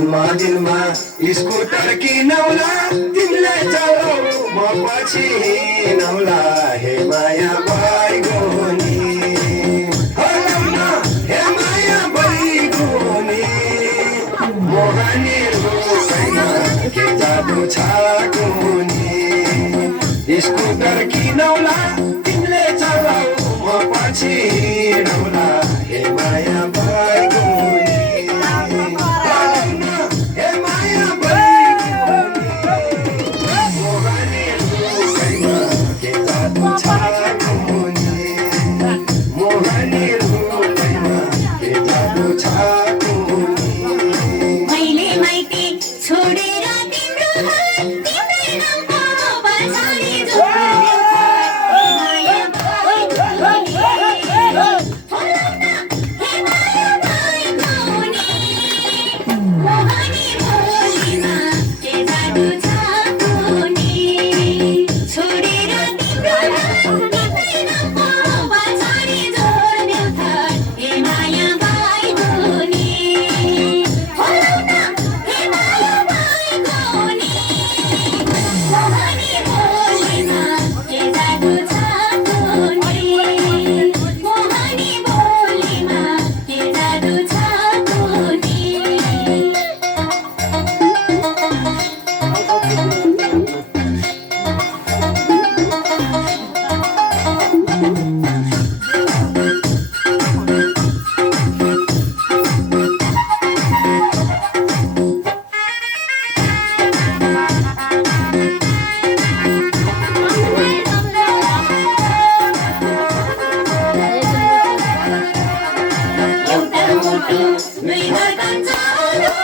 जन्मदिनमा स्कुटर किनौला तिमीलाई चलाऊ म पछि हिँडौला हे माया बैगुनी हे माया बैगुनी मोहनी रूपैमा के जादु छ कुनी स्कुटर किनौला तिमीले चलाऊ म पछि हिँडौला हे माया बैगुनी हे माया बैगुनी मोहनी रूपैमा के जादु छ कुनी मोहनी रूपैमा के जादु छ कुनी मैले माइती छोडेर तिम्रो घर तिम्रै नामको पछाडि जोड्यो हे माया बैगुनी हे माया बैगुनी मोहनी बोलीमा के जादु छ कुनी छोडेर तिम्रो घर तिम्रै नामको पछाडि जोड्यो हे माया बैगुनी हे माया बैगुनी मोहनी बोलीमा के जादु छ कुनी मोहनी बोलीमा के जादु छ कुनी एउटा मुटु दुई गर्दन चालो